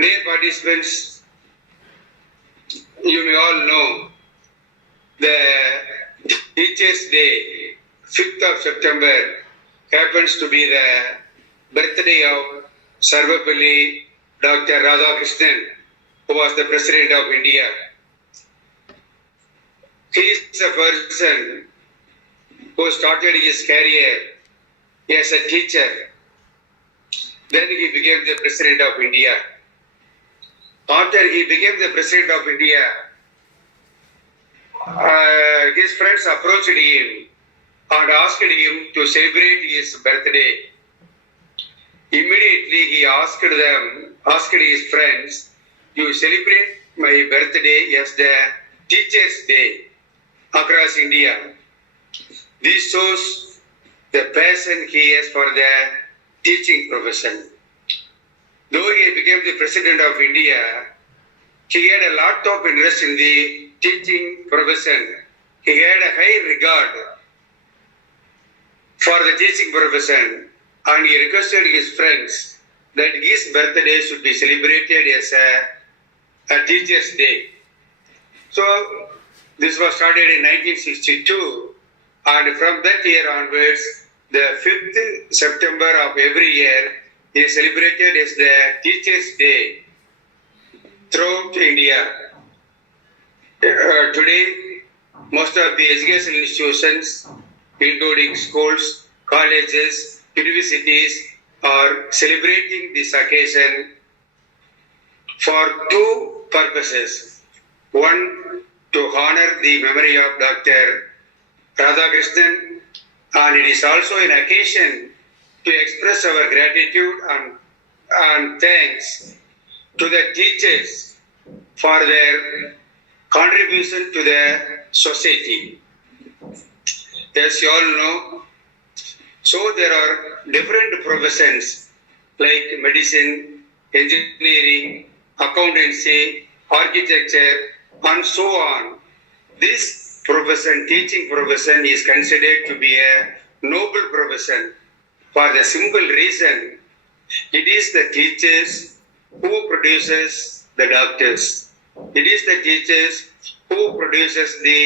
Dear participants, you may all know the Teachers' Day, 5th of September, happens to be the birthday of Sarvapalli Dr. Radhakrishnan, who was the President of India. He is a person who started his career as a teacher. Then he became the President of India. After he became the President of India, his friends approached him and asked him to celebrate his birthday. Immediately he asked his friends, "You celebrate my birthday as the Teachers' Day across India." This shows the passion he has for the teaching profession. Though he became the President of India, he had a lot of interest in the teaching profession. He had a high regard for the teaching profession, and he requested his friends that his birthday should be celebrated as a Teacher's Day. So this was started in 1962, and from that year onwards, the 5th September of every year is celebrated as the Teachers' Day throughout India. Today, most of the educational institutions, including schools, colleges, universities, are celebrating this occasion for two purposes. One, to honor the memory of Dr. Radhakrishnan, and it is also an occasion to express our gratitude and thanks to the teachers for their contribution to the society. As you all know, so there are different professions like medicine, engineering, accountancy, architecture, and so on. This profession, teaching profession, is considered to be a noble profession for the simple reason it is the teachers who produces the doctors. It is the teachers who produces the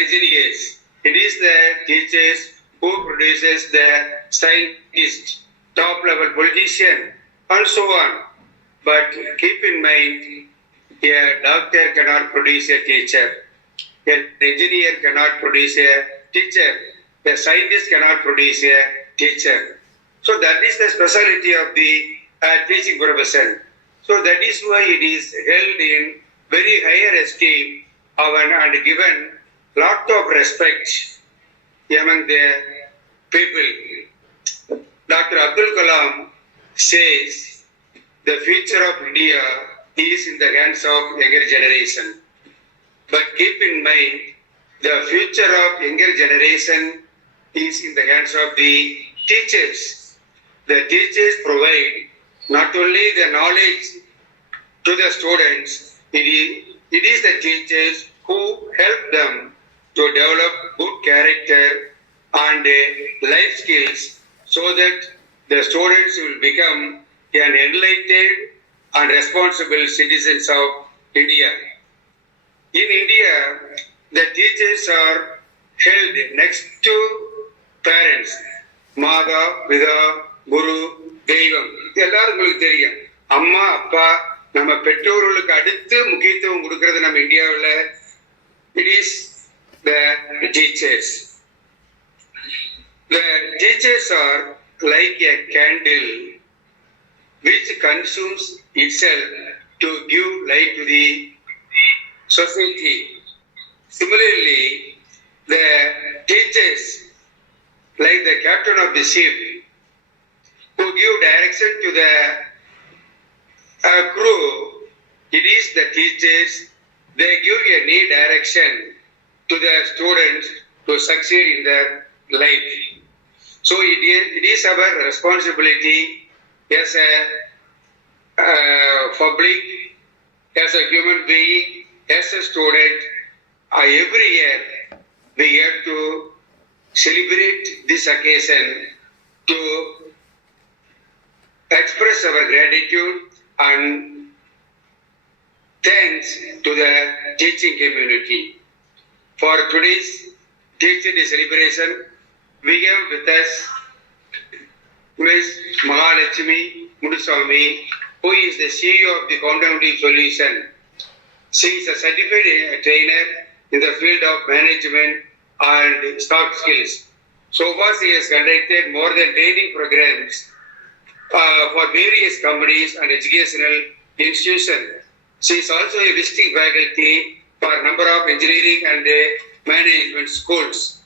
engineers. It is the teachers who produces the scientists, top level politician, and so on. But keep in mind, a doctor cannot produce a teacher. An engineer cannot produce a teacher. A scientist cannot produce a teacher. So that is the specialty of the teaching profession. So that is why it is held in very higher esteem and given lot of respect among the people. Dr. Abdul Kalam says the future of India is in the hands of younger generation. But keep in mind, the future of younger generation is in the hands of the teachers. The teachers provide not only the knowledge to the students, it is the teachers who help them to develop good character and life skills so that the students will become an enlightened and responsible citizens of India. In India, the teachers are held next to parents. Mada, Vida, Guru, Devam. எல்லாரும் உங்களுக்கு தெரியும். அம்மா, அப்பா, நம்ம பெற்றோர்களுக்கு அடுத்து முக்கியத்துவம் கொடுக்கிறது நம்ம இந்தியாவில் it is the teachers. The teachers are like a candle which consumes itself to give light to the society. Similarly, the teachers, like the captain of the ship, who give direction to the crew, it is the teachers, they give a new direction to the students to succeed in their life. So it is our responsibility as a public, as a human being, as a student, every year we have to celebrate this occasion to express our gratitude and thanks to the teaching community. For today's teacher day celebration, we have with us Ms. Mahalakshmi who is the CEO of the Compounding Solution. She is a certified trainer in the field of management and soft skills. So far, she has conducted more than training programs for various companies and educational institutions. She is also a visiting faculty for a number of engineering and management schools.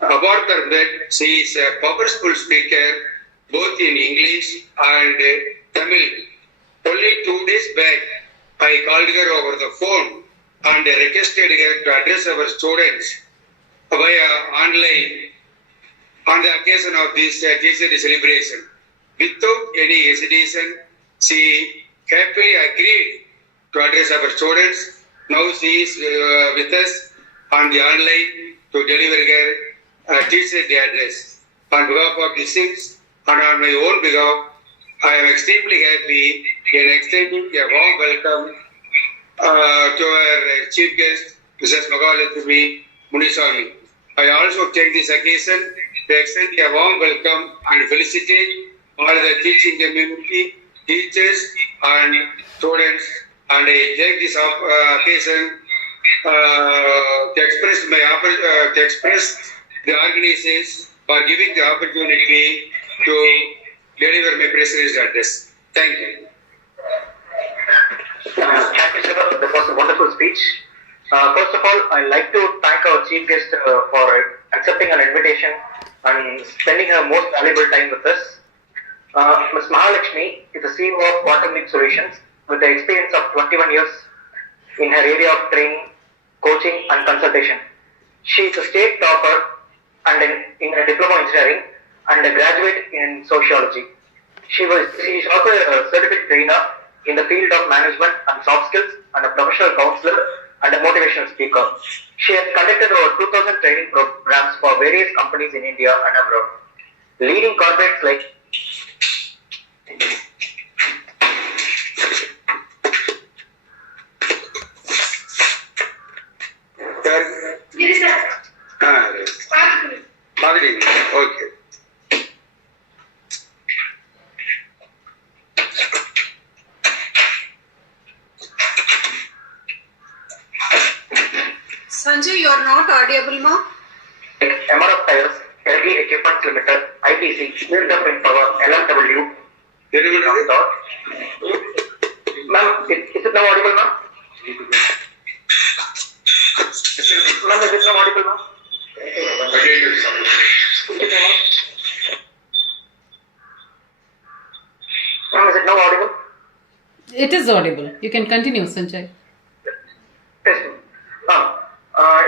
Apart from that, she is a powerful speaker both in English and Tamil. Only 2 days back, I called her over the phone and requested her to address our students via online on the occasion of this teacher day celebration. Without any hesitation, she happily agreed to address our students. Now she is with us on the online to deliver her teacher day address. On behalf of the SIIMS and on my own behalf, I am extremely happy in extending a warm welcome to our chief guest, Mrs. Mahalakshmi Muniswamy. I also take this occasion to extend a warm welcome and felicitate all the teaching community, teachers and students, and I take this occasion to express the organizations for giving the opportunity to deliver my president's address. Thank you. Thank you, sir. That was a wonderful speech. First of all, I'd like to thank our chief guest for accepting an invitation and spending her most valuable time with us. Ms. Mahalakshmi is the CEO of Quantum Leap Solutions with the experience of 21 years in her area of training, coaching and consultation. She is a state topper and in a diploma engineering and a graduate in sociology. She is also a certificate trainer in the field of management and soft skills and a professional counselor and a motivational speaker. She has conducted over 2,000 training programs for various companies in India and abroad, leading corporates like Okay. Sanjay, you are not audible, ma. MRF Tires, LG Equipments Limited, ITC, Build Up in Power, LMW. Ma'am, is it now audible, ma'am? Ma'am, is it now audible, ma'am? Ma'am, is it now audible? It is audible. You can continue, Sanjay. Yes, ma'am.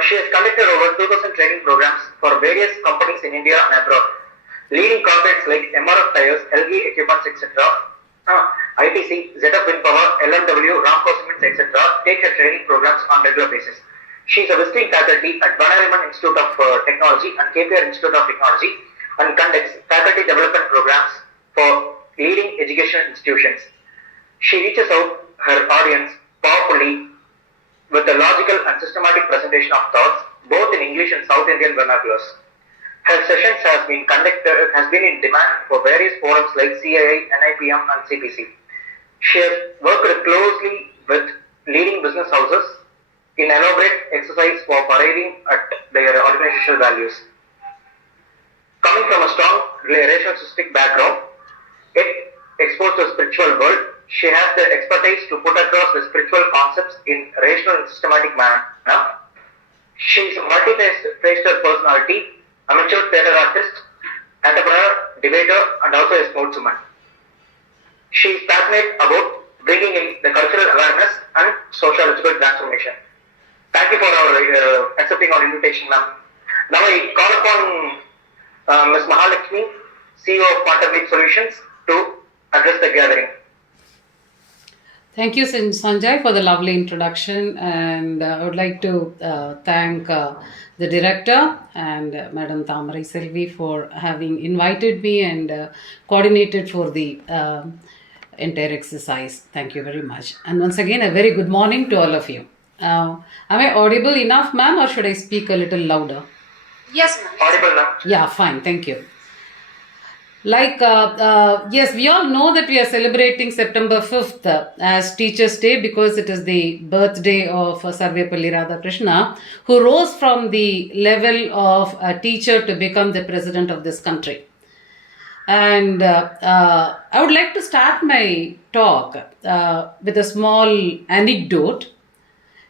She has conducted over 2,000 training programs for various companies in India and abroad, leading corporates like MRF Tires, LG Equipments, etc., ITC, ZF Wind Power, LMW, Ramco Cements, etc. take her training programs on regular basis. She is a visiting faculty at Banariman Institute of Technology and KPR Institute of Technology and conducts faculty development programs for leading educational institutions. She reaches out her audience powerfully with a logical and systematic presentation of thoughts, both in English and South Indian vernaculars. Her sessions has been in demand for various forums like CII, NIPM and CPC. She has worked closely with leading business houses in elaborate exercise for arriving at their organizational values. Coming from a strong relationship background, it exposed to the spiritual world, she has the expertise to put across the spiritual concepts in rational and systematic manner. She is a multi-faceted personality, amateur theatre artist, entrepreneur, debater, and also a sportswoman. She is passionate about bringing in the cultural awareness and sociological transformation. Thank you for accepting our invitation, ma'am. Now I call upon Ms. Mahalakshmi, CEO of Quantum Leap Solutions, to address the gathering. Thank you, Sanjay, for the lovely introduction, and I would like to thank the director and Madam Tamarai Selvi for having invited me and coordinated for the entire exercise. Thank you very much. And once again, a very good morning to all of you. Am I audible enough, ma'am, or should I speak a little louder? Yes, ma'am. Audible, ma'am. Yeah, fine. Thank you. Yes, we all know that we are celebrating September 5th as Teachers' Day because it is the birthday of Sarvepalli Radhakrishna, who rose from the level of a teacher to become the president of this country. And I would like to start my talk with a small anecdote.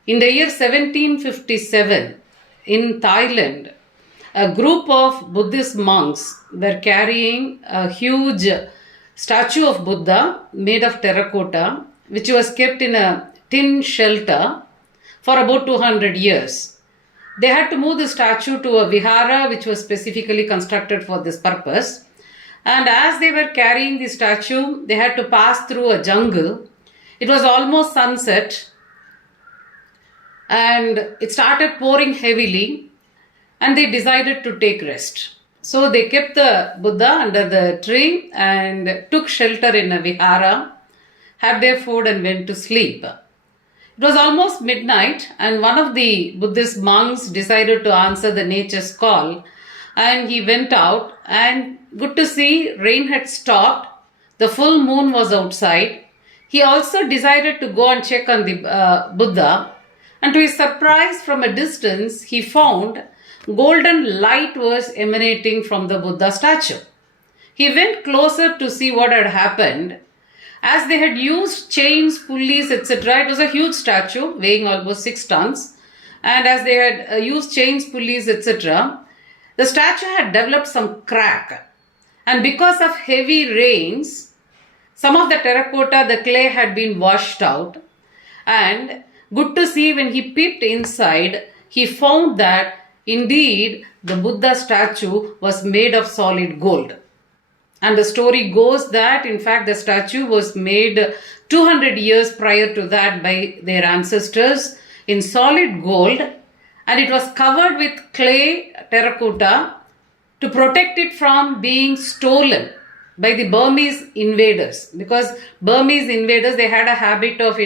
In the year 1757, in Thailand, a group of Buddhist monks were carrying a huge statue of Buddha made of terracotta, which was kept in a tin shelter for about 200 years. They had to move the statue to a vihara, which was specifically constructed for this purpose. And as they were carrying the statue, they had to pass through a jungle. It was almost sunset, and it started pouring heavily. And they decided to take rest. So they kept the Buddha under the tree and took shelter in a vihara, had their food and went to sleep. It was almost midnight and one of the Buddhist monks decided to answer the nature's call, and he went out, and good to see, rain had stopped, the full moon was outside. He also decided to go and check on the Buddha, and to his surprise, from a distance he found golden light was emanating from the Buddha statue. He went closer to see what had happened. As they had used chains, pulleys, etc., it was a huge statue weighing almost 6 tons. And as they had used chains, pulleys, etc., the statue had developed some crack. And because of heavy rains, some of the terracotta, the clay had been washed out. And good to see, when he peeped inside, he found that indeed, the Buddha statue was made of solid gold. And the story goes that, in fact, the statue was made 200 years prior to that by their ancestors in solid gold, and it was covered with clay terracotta to protect it from being stolen by the Burmese invaders. Because Burmese invaders, they had a habit of,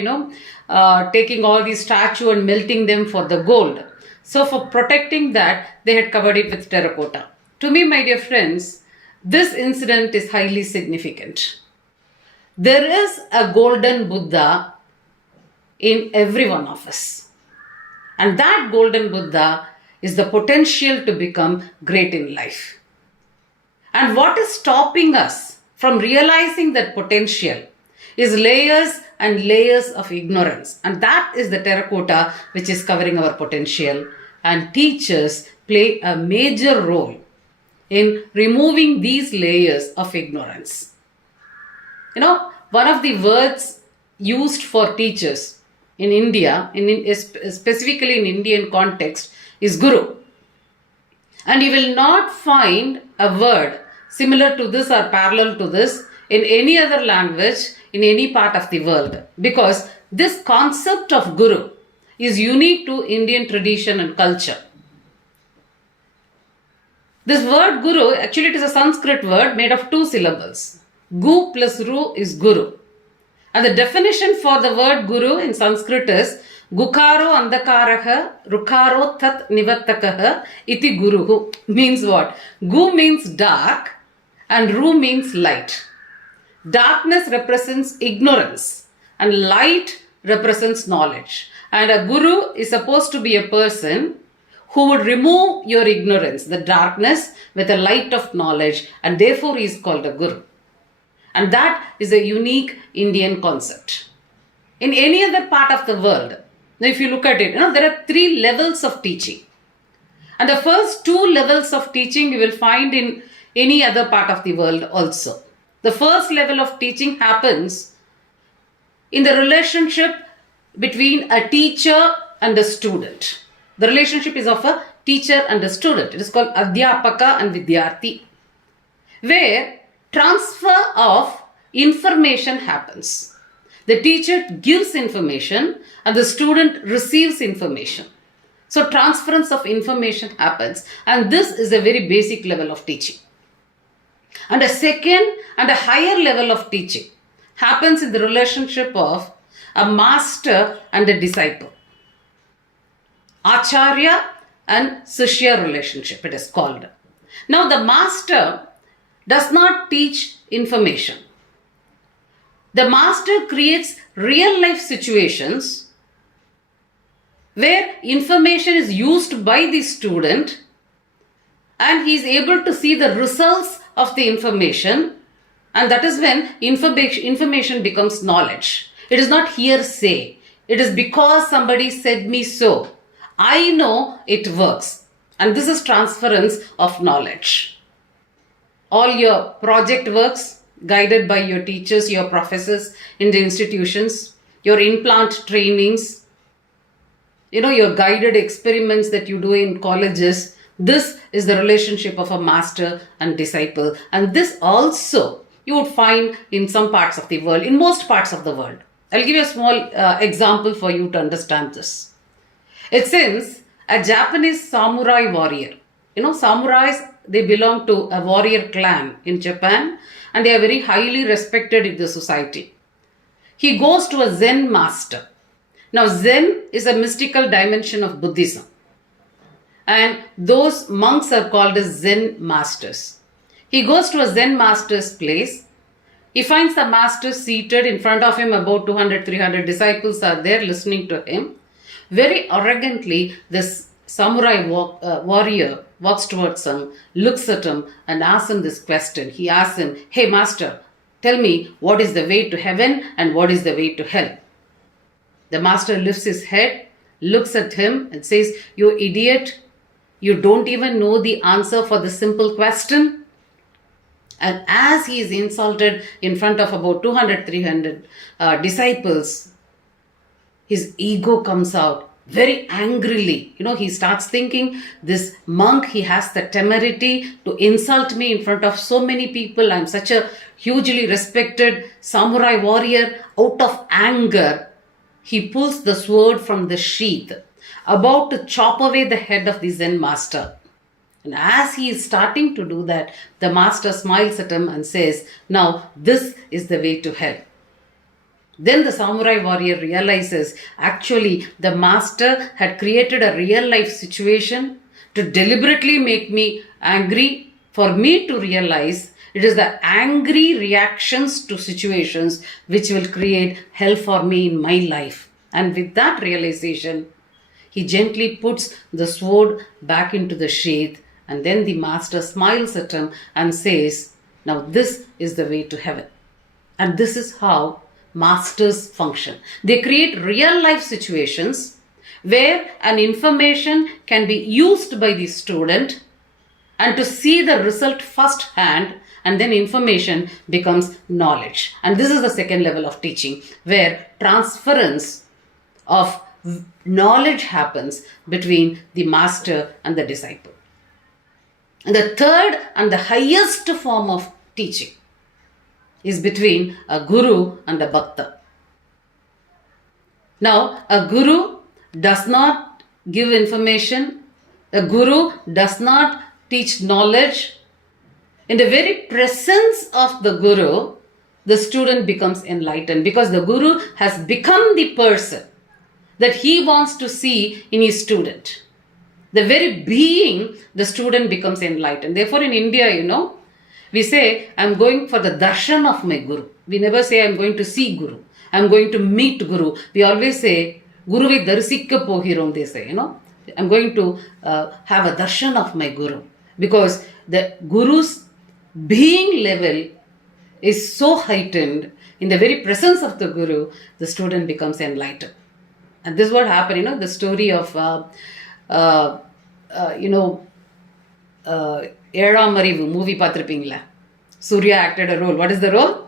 taking all these statues and melting them for the gold. So for protecting that, they had covered it with terracotta. To me, my dear friends, this incident is highly significant. There is a golden Buddha in every one of us. And that golden Buddha is the potential to become great in life. And what is stopping us from realizing that potential is layers and layers of ignorance. And that is the terracotta which is covering our potential. And teachers play a major role in removing these layers of ignorance. One of the words used for teachers in India, specifically in Indian context, is guru. And you will not find a word similar to this or parallel to this in any other language in any part of the world, because this concept of guru is unique to Indian tradition and culture. This word guru, actually it is a Sanskrit word made of 2 syllables. Gu plus ru is guru. And the definition for the word guru in Sanskrit is Gukaro andakaraha rukaro tat nivattakaha iti guruhu. Means what? Gu means dark and ru means light. Darkness represents ignorance and light represents knowledge. And a guru is supposed to be a person who would remove your ignorance, the darkness, with a light of knowledge, and therefore he is called a guru. And that is a unique Indian concept. In any other part of the world, now if you look at it, there are 3 levels of teaching. And the first 2 levels of teaching you will find in any other part of the world also. The first level of teaching happens in the relationship between a teacher and a student. The relationship is of a teacher and a student. It is called Adhyapaka and Vidyarthi, where transfer of information happens. The teacher gives information and the student receives information. So transference of information happens, and this is a very basic level of teaching. And a second and a higher level of teaching, happens in the relationship of a master and a disciple. Acharya and Shishya relationship, it is called. Now, the master does not teach information. The master creates real life situations where information is used by the student and he is able to see the results of the information, and that is when information becomes knowledge. It is not hearsay. It is because somebody said me so. I know it works. And this is transference of knowledge. All your project works guided by your teachers, your professors in the institutions, your in-plant trainings, your guided experiments that you do in colleges. This is the relationship of a master and disciple. And this also you would find in some parts of the world, in most parts of the world. I'll give you a small example for you to understand this. It seems a Japanese samurai warrior. Samurais, they belong to a warrior clan in Japan and they are very highly respected in the society. He goes to a Zen master. Now, Zen is a mystical dimension of Buddhism. And those monks are called as Zen masters. He goes to a Zen master's place. He finds the master seated in front of him. About 200-300 disciples are there listening to him. Very arrogantly, this samurai warrior walks towards him, looks at him and asks him this question. He asks him, "Hey master, tell me what is the way to heaven and what is the way to hell?" The master lifts his head, looks at him and says, "You idiot, you don't even know the answer for the simple question." And as he is insulted in front of about 200-300 disciples, his ego comes out very angrily. He starts thinking, this monk, he has the temerity to insult me in front of so many people. I'm such a hugely respected samurai warrior. Out of anger, he pulls the sword from the sheath, about to chop away the head of the Zen master. And as he is starting to do that, the master smiles at him and says, "Now this is the way to hell." Then the samurai warrior realizes actually the master had created a real life situation to deliberately make me angry, for me to realize it is the angry reactions to situations which will create hell for me in my life. And with that realization, he gently puts the sword back into the sheath, and then the master smiles at him and says, "Now this is the way to heaven." And this is how masters function. They create real life situations where an information can be used by the student and to see the result firsthand, and then information becomes knowledge. And this is the second level of teaching, where transference of knowledge happens between the master and the disciple. And the third and the highest form of teaching is between a guru and a bhakta. Now, a guru does not give information. A guru does not teach knowledge. In the very presence of the guru, the student becomes enlightened, because the guru has become the person that he wants to see in his student. The very being, the student becomes enlightened. Therefore, in India, we say, I'm going for the darshan of my guru. We never say, I'm going to see guru. I'm going to meet guru. We always say, Guruve darsikka pohirom, they say, I'm going to have a darshan of my guru. Because the guru's being level is so heightened, in the very presence of the guru, the student becomes enlightened. And this is what happened, the story of, Eram Marivu movie patripingla. Surya acted a role. What is the role?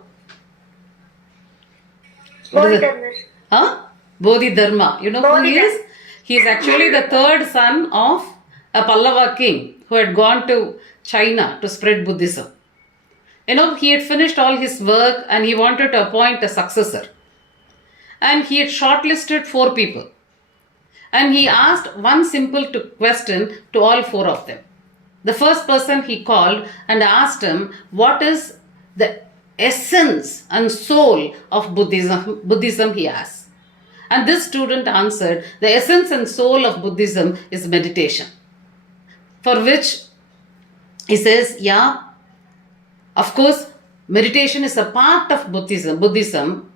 Bodhidharma. You know who he is? He is actually the third son of a Pallava king who had gone to China to spread Buddhism. He had finished all his work and he wanted to appoint a successor. And he had shortlisted 4 people. And he asked one simple question to all 4 of them. The first person he called and asked him, what is the essence and soul of Buddhism he asked. And this student answered, the essence and soul of Buddhism is meditation. For which he says, yeah, of course, meditation is a part of Buddhism,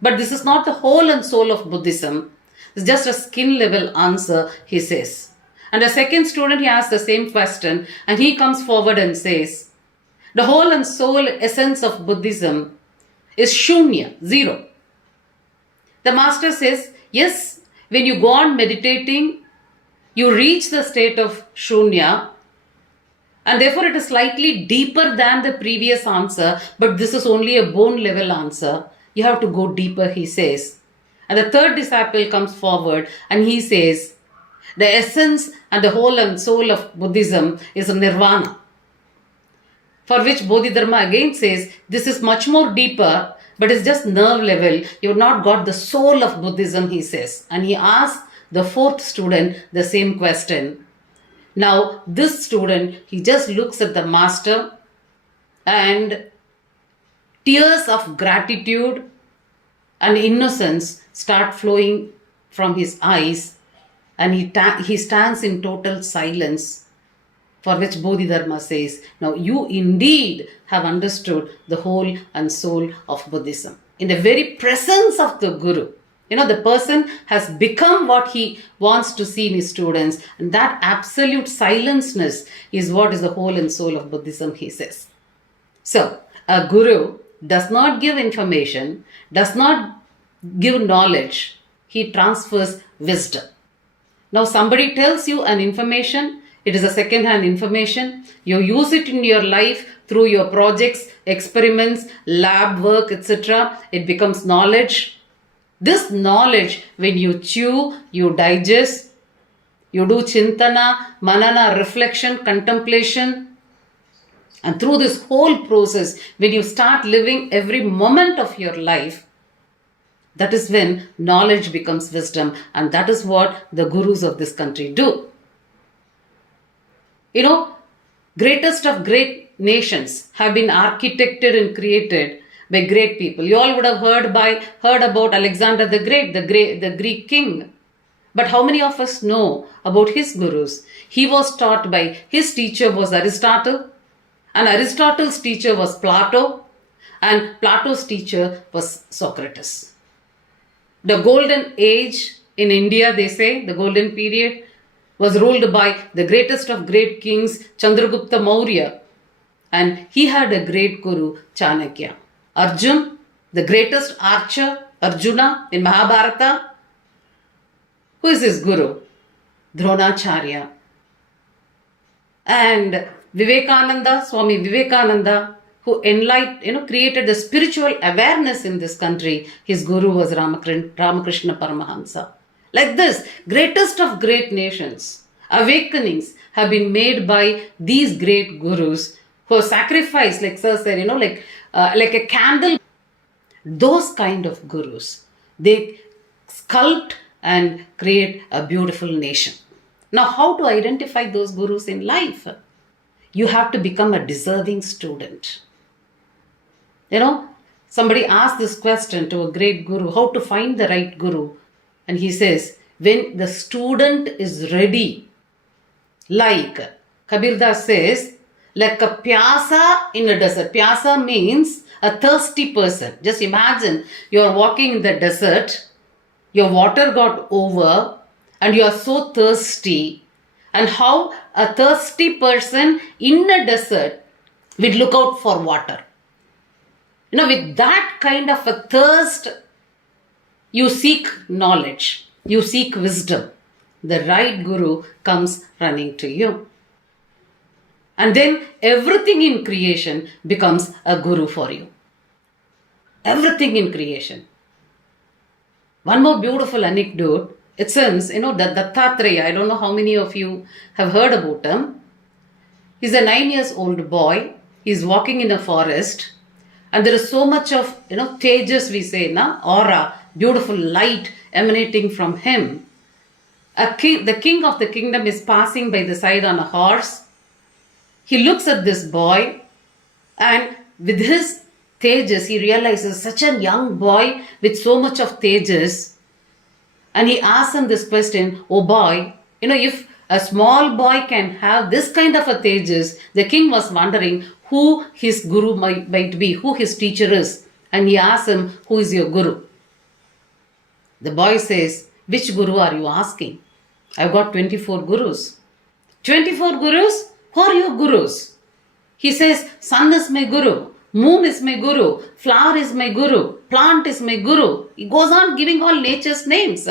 but this is not the whole and soul of Buddhism. It's just a skin level answer, he says. And the second student, he asks the same question, and he comes forward and says, the whole and soul essence of Buddhism is shunya, zero. The master says, yes, when you go on meditating, you reach the state of shunya, and therefore it is slightly deeper than the previous answer, but this is only a bone level answer. You have to go deeper, he says. And the third disciple comes forward and he says, the essence and the whole and soul of Buddhism is nirvana. For which Bodhidharma again says, this is much more deeper, but it's just nerve level. You've not got the soul of Buddhism, he says. And he asks the fourth student the same question. Now, this student, he just looks at the master and tears of gratitude and innocence start flowing from his eyes, and he stands in total silence. For which Bodhidharma says, now you indeed have understood the whole and soul of Buddhism. In the very presence of the Guru, the person has become what he wants to see in his students, and that absolute silenceness is what is the whole and soul of Buddhism, he says. So, a Guru does not give information, does not give knowledge, he transfers wisdom. Now, somebody tells you an information, it is a second-hand information. You use it in your life through your projects, experiments, lab work, etc. It becomes knowledge. This knowledge, when you chew, you digest, you do chintana, manana, reflection, contemplation. And through this whole process, when you start living every moment of your life, that is when knowledge becomes wisdom. And that is what the gurus of this country do. Greatest of great nations have been architected and created by great people. You all would have heard about Alexander the Great, the Greek king. But how many of us know about his gurus? He was taught by, his teacher was Aristotle, and Aristotle's teacher was Plato, and Plato's teacher was Socrates. The golden age in India, they say, the golden period, was ruled by the greatest of great kings, Chandragupta Maurya. And he had a great guru, Chanakya. Arjun, the greatest archer, Arjuna in Mahabharata. Who is his guru? Dronacharya. And Vivekananda, Swami Vivekananda, who created the spiritual awareness in this country, his guru was Ramakrishna Paramahamsa. Like this, greatest of great nations, awakenings have been made by these great gurus who have sacrificed, like Sir said, like a candle. Those kind of gurus, they sculpt and create a beautiful nation. Now, how to identify those gurus in life? You have to become a deserving student. Somebody asked this question to a great guru, how to find the right guru? And he says, when the student is ready, like Kabir Das says, like a pyasa in a desert. Pyasa means a thirsty person. Just imagine you are walking in the desert, your water got over, and you are so thirsty. And how a thirsty person in a desert will look out for water. With that kind of a thirst, you seek knowledge, you seek wisdom. The right guru comes running to you. And then everything in creation becomes a guru for you. Everything in creation. One more beautiful anecdote. It seems, that Dattatreya, I don't know how many of you have heard about him. He's a 9-year-old boy. He's walking in a forest. And there is so much of, tejas we say, aura, beautiful light emanating from him. The king of the kingdom is passing by the side on a horse. He looks at this boy and with his tejas, he realizes such a young boy with so much of tejas. And he asks him this question, oh boy, if a small boy can have this kind of a tejas, the king was wondering who his guru might be, who his teacher is. And he asks him, who is your guru? The boy says, which guru are you asking? I've got 24 gurus. 24 gurus? Who are your gurus? He says, sun is my guru, moon is my guru, flower is my guru, plant is my guru. He goes on giving all nature's names.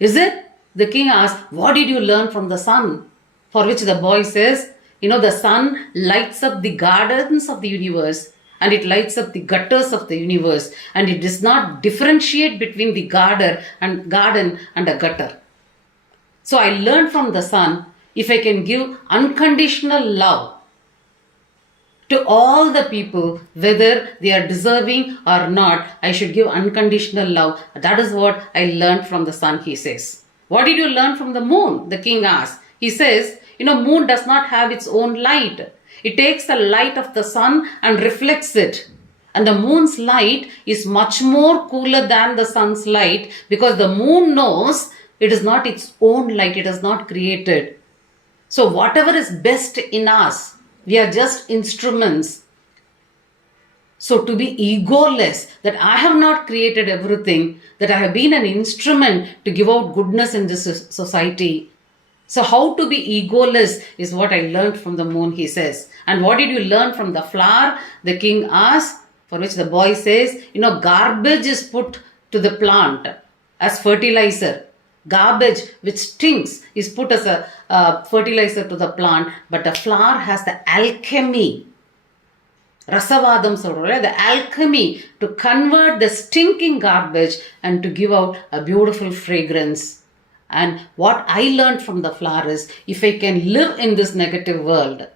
Is it? The king asks, what did you learn from the sun? For which the boy says, the sun lights up the gardens of the universe and it lights up the gutters of the universe, and it does not differentiate between the garden and a gutter. So I learned from the sun, if I can give unconditional love to all the people, whether they are deserving or not, I should give unconditional love. That is what I learned from the sun, he says. What did you learn from the moon? The king asks. He says, moon does not have its own light. It takes the light of the sun and reflects it. And the moon's light is much more cooler than the sun's light, because the moon knows it is not its own light, it is not created. So whatever is best in us, we are just instruments. So to be egoless, that I have not created everything, that I have been an instrument to give out goodness in this society. So how to be egoless is what I learned from the moon, he says. And what did you learn from the flower? The king asks, for which the boy says, garbage is put to the plant as fertilizer. Garbage which stinks is put as a fertilizer to the plant, but the flower has the alchemy. Rasavadam solra, the alchemy to convert the stinking garbage and to give out a beautiful fragrance. And what I learned from the flower is, if I can live in this negative world,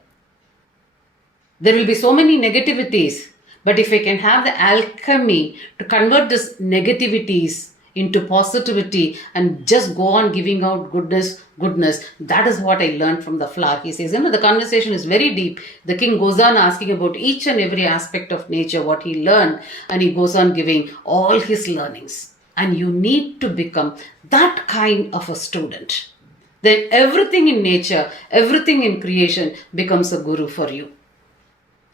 there will be so many negativities, but if I can have the alchemy to convert these negativities into positivity and just go on giving out goodness, that is what I learned from the flower. He says, the conversation is very deep. The king goes on asking about each and every aspect of nature, what he learned, and he goes on giving all his learnings. And you need to become that kind of a student. Then everything in nature, everything in creation becomes a guru for you.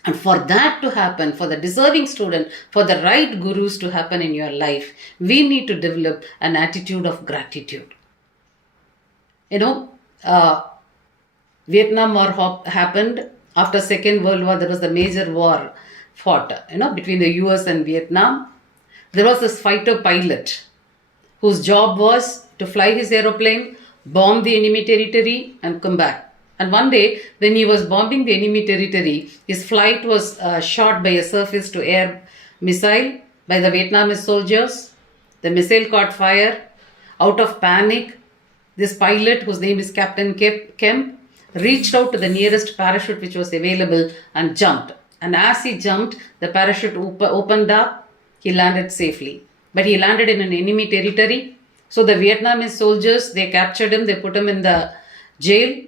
And for that to happen, for the deserving student, for the right gurus to happen in your life, we need to develop an attitude of gratitude. Vietnam War happened. After Second World War, there was the major war fought, between the US and Vietnam. There was this fighter pilot whose job was to fly his aeroplane, bomb the enemy territory and come back. And one day, when he was bombing the enemy territory, his flight was shot by a surface-to-air missile by the Vietnamese soldiers. The missile caught fire. Out of panic, this pilot, whose name is Captain Kemp, reached out to the nearest parachute which was available and jumped. And as he jumped, the parachute opened up. He landed safely. But he landed in an enemy territory. So the Vietnamese soldiers, they captured him, they put him in the jail.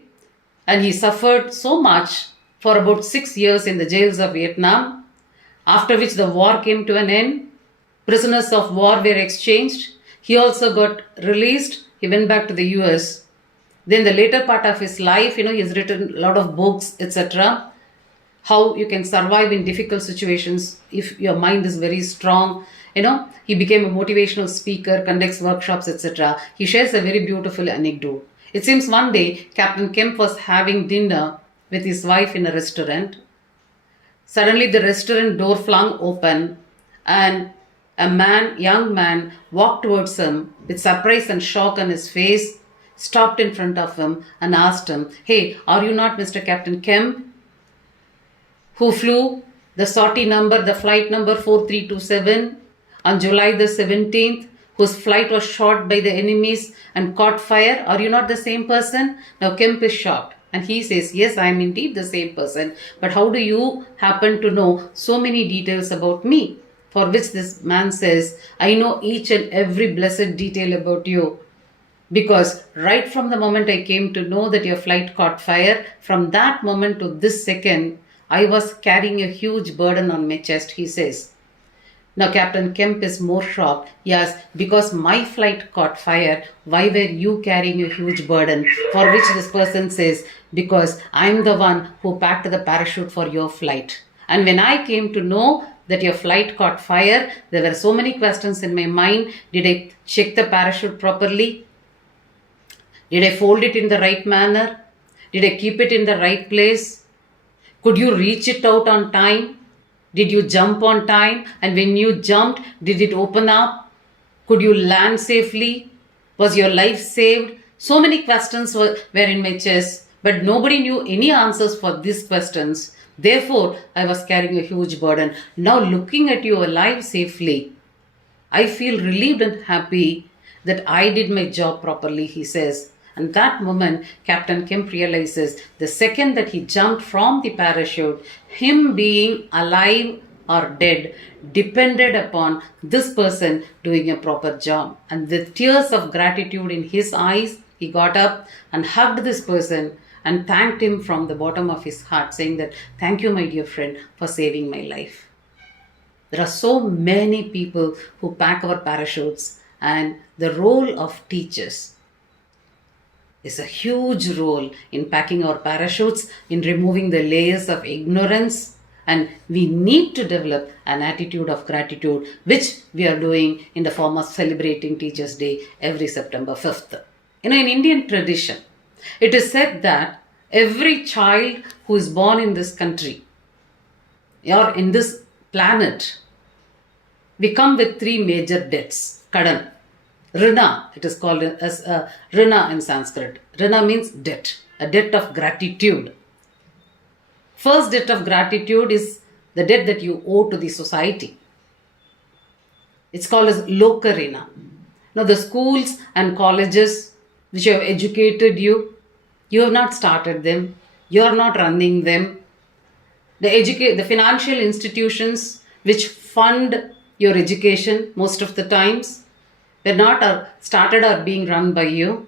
And he suffered so much for about 6 years in the jails of Vietnam, after which the war came to an end. Prisoners of war were exchanged. He also got released. He went back to the US. Then the later part of his life, he has written a lot of books, etc. How you can survive in difficult situations if your mind is very strong. He became a motivational speaker, conducts workshops, etc. He shares a very beautiful anecdote. It seems one day, Captain Kemp was having dinner with his wife in a restaurant. Suddenly, the restaurant door flung open and a young man, walked towards him with surprise and shock on his face, stopped in front of him and asked him, "Hey, are you not Mr. Captain Kemp, who flew the sortie number, the flight number 4327 on July the 17th, whose flight was shot by the enemies and caught fire? Are you not the same person?" Now Kemp is shocked and he says, "Yes, I am indeed the same person. But how do you happen to know so many details about me?" For which this man says, "I know each and every blessed detail about you. Because right from the moment I came to know that your flight caught fire, from that moment to this second, I was carrying a huge burden on my chest, he says. Now Captain Kemp is more shocked. Yes, because my flight caught fire, why were you carrying a huge burden? For which this person says, because I'm the one who packed the parachute for your flight. And when I came to know that your flight caught fire, there were so many questions in my mind. Did I check the parachute properly? Did I fold it in the right manner? Did I keep it in the right place? Could you reach it out on time? Did you jump on time? And when you jumped, did it open up? Could you land safely? Was your life saved? So many questions were in my chest, but nobody knew any answers for these questions. Therefore, I was carrying a huge burden. Now looking at you alive safely, I feel relieved and happy that I did my job properly, he says. And that moment, Captain Kemp realizes the second that he jumped from the parachute, him being alive or dead depended upon this person doing a proper job. And with tears of gratitude in his eyes, he got up and hugged this person and thanked him from the bottom of his heart, saying that, thank you, my dear friend, for saving my life. There are so many people who pack our parachutes, and the role of teachers is a huge role in packing our parachutes, in removing the layers of ignorance, and we need to develop an attitude of gratitude, which we are doing in the form of celebrating Teachers' Day every September 5th. In Indian tradition, it is said that every child who is born in this country or in this planet, we come with three major debts. Kadan. Rina, it is called as Rina in Sanskrit. Rina means debt, a debt of gratitude. First debt of gratitude is the debt that you owe to the society. It's called as Lokarina. Now the schools and colleges which have educated you, you have not started them, you are not running them. The financial institutions which fund your education most of the times, they're not started or being run by you.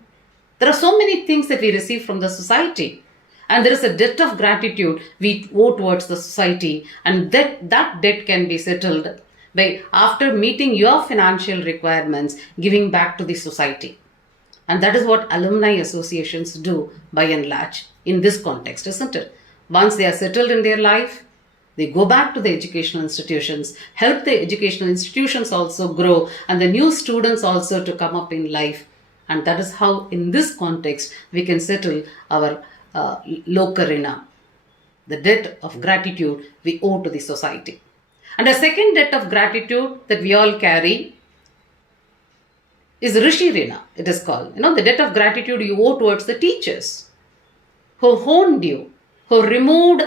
There are so many things that we receive from the society. And there is a debt of gratitude we owe towards the society. And that debt can be settled by, after meeting your financial requirements, giving back to the society. And that is what alumni associations do by and large in this context, isn't it? Once they are settled in their life, they go back to the educational institutions, help the educational institutions also grow, and the new students also to come up in life. And that is how, in this context, we can settle our Lokarina, the debt of gratitude we owe to the society. And a second debt of gratitude that we all carry is Rishi Rina, it is called. The debt of gratitude you owe towards the teachers who honed you, who removed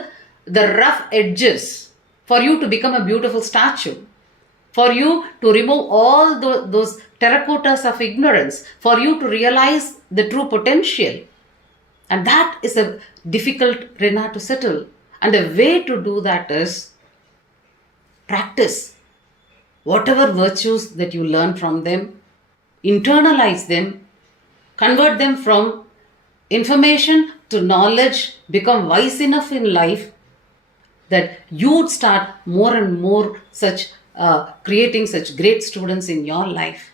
the rough edges for you to become a beautiful statue, for you to remove all those terracottas of ignorance, for you to realize the true potential. And that is a difficult Rina to settle. And the way to do that is practice whatever virtues that you learn from them, internalize them, convert them from information to knowledge, become wise enough in life that you would start more and more creating such great students in your life.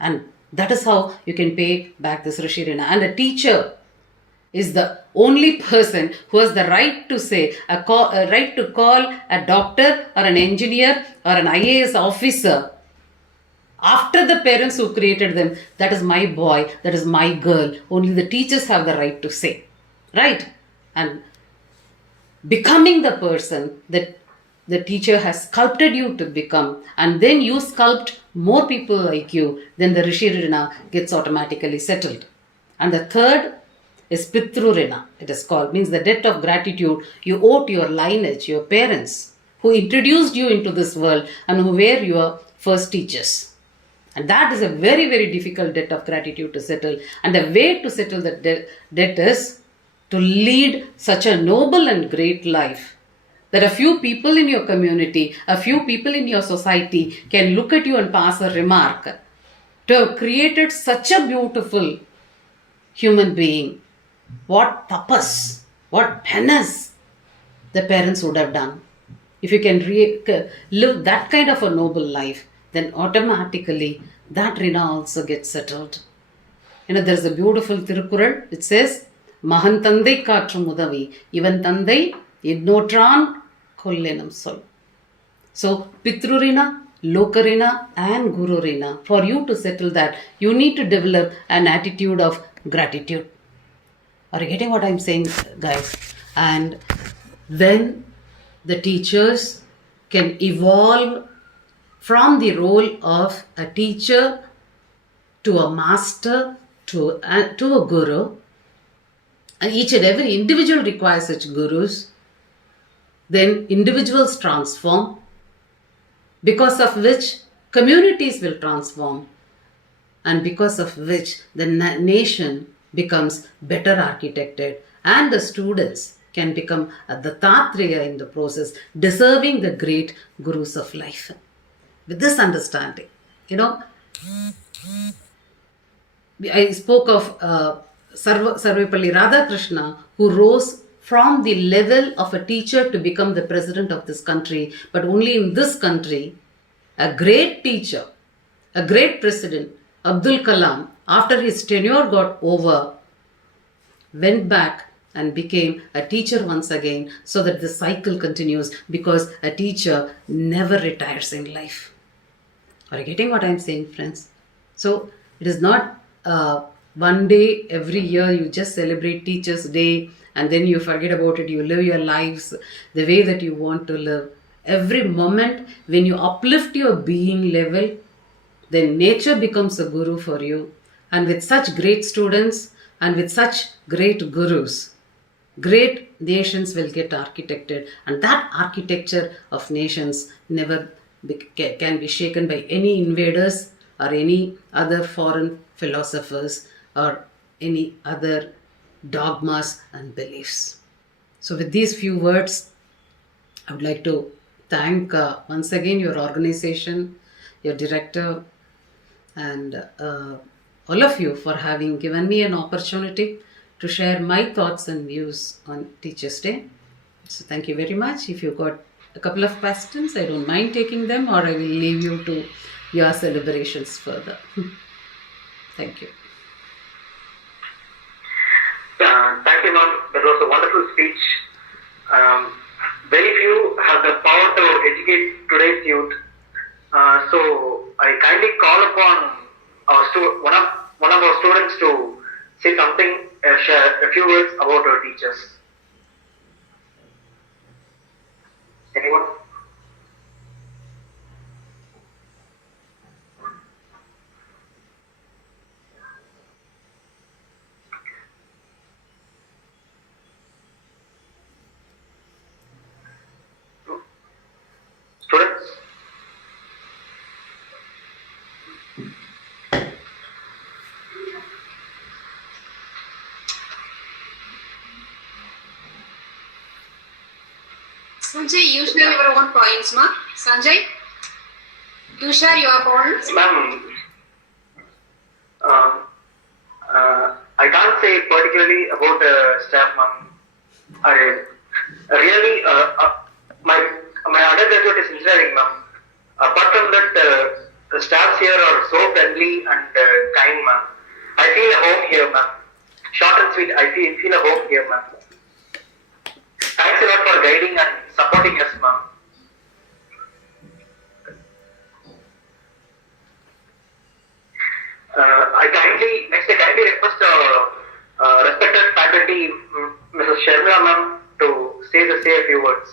And that is how you can pay back this Rishi Rina. And a teacher is the only person who has the right to say, a right to call a doctor or an engineer or an IAS officer after the parents who created them, that is my boy, that is my girl. Only the teachers have the right to say, right? And becoming the person that the teacher has sculpted you to become, and then you sculpt more people like you, then the Rishi Rina gets automatically settled. And the third is Pitru Rina, it is called, means the debt of gratitude you owe to your lineage, your parents, who introduced you into this world and who were your first teachers. And that is a very, very difficult debt of gratitude to settle. And the way to settle that debt is to lead such a noble and great life that a few people in your community, a few people in your society can look at you and pass a remark to have created such a beautiful human being. What tapas, what penance the parents would have done. If you can live that kind of a noble life, then automatically that rina also gets settled. There's a beautiful Tirukural. It says, Mahan Tandai Kaatrum Udavi, even Tandai Idnotran Kollenam Sol. So, Pitrurina, Lokarina, and Gururina, for you to settle that, you need to develop an attitude of gratitude. Are you getting what I'm saying, guys? And then the teachers can evolve from the role of a teacher to a master to a guru. And each and every individual requires such gurus. Then individuals transform, because of which communities will transform, and because of which the nation becomes better architected, and the students can become a Dattatreya in the process, deserving the great gurus of life. With this understanding, I spoke of Sarvepalli Radhakrishna, who rose from the level of a teacher to become the president of this country, but only in this country, a great teacher, a great president, Abdul Kalam, after his tenure got over, went back and became a teacher once again, so that the cycle continues, because a teacher never retires in life. Are you getting what I'm saying, friends? So it is not one day every year you just celebrate Teachers' Day and then you forget about it. You live your lives the way that you want to live. Every moment when you uplift your being level, then nature becomes a guru for you. And with such great students and with such great gurus, great nations will get architected. And that architecture of nations never can be shaken by any invaders or any other foreign philosophers or any other dogmas and beliefs. So with these few words, I would like to thank once again your organization, your director, and all of you for having given me an opportunity to share my thoughts and views on Teachers' Day. So thank you very much. If you've got a couple of questions, I don't mind taking them, or I will leave you to your celebrations further. Thank you. Thank you, ma'am. That was a wonderful speech. Very few have the power to educate today's youth. So I kindly call upon one of our students to say something, share a few words about our teachers. Anyone? Students? Sanjay, you share your own points, ma. Sanjay, you share your points. Ma'am, I can't say particularly about the staff, ma'am. I really, my undergraduate is engineering, ma'am. Apart from that, the staffs here are so friendly and kind, ma'am. I feel a home here, ma'am. Short and sweet, I feel a home here, ma'am. Thanks a lot for guiding and supporting us, ma'am. I kindly request respected faculty, Mrs. Sharmila ma'am, to say a few words.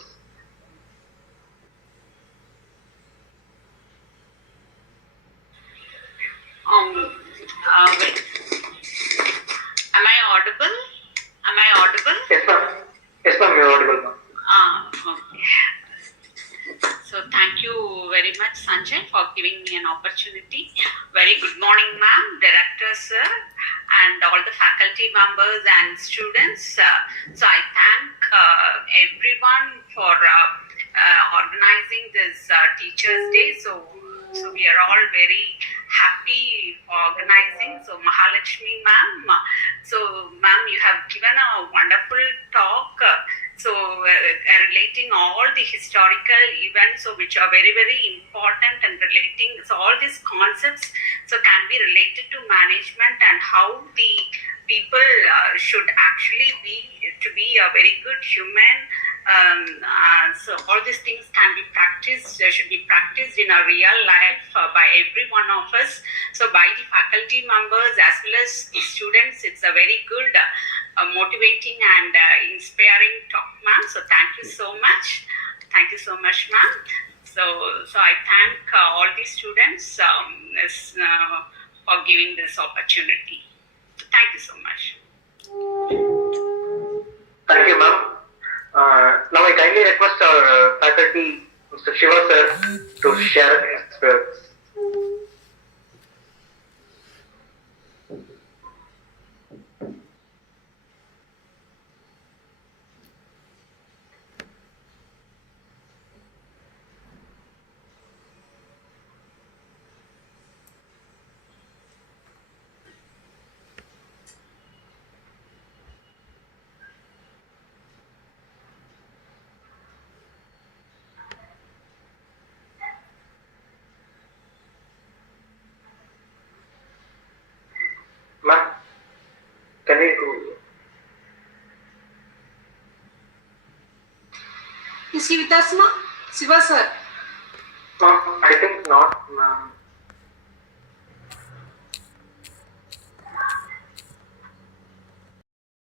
Wait. Am I audible? Yes, ma'am. Yes, ma'am, you're audible, ma'am. Okay. So thank you very much, Sanjay, for giving me an opportunity. Very good morning, ma'am, director, sir, and all the faculty members and students. So I thank everyone for organizing this Teachers' Day. So we are all very happy for organizing. So Mahalakshmi ma'am, so ma'am, you have given a wonderful talk. So relating all the historical events, so which are very, very important, and relating so all these concepts so can be related to management and how the people should actually be to be a very good human. So all these things can be practiced, should be practiced in a real life by every one of us. So by the faculty members as well as the students, it's a very good, motivating and inspiring talk, ma'am. So thank you so much. Thank you so much, ma'am. So I thank all the students for giving this opportunity. Thank you so much. Thank you, ma'am. Now I kindly request our faculty, Mr. Shiva sir, to share his experience. Ma'am, can you? Is he with us, ma? Shiva sir. Ma'am, I think not, ma'am.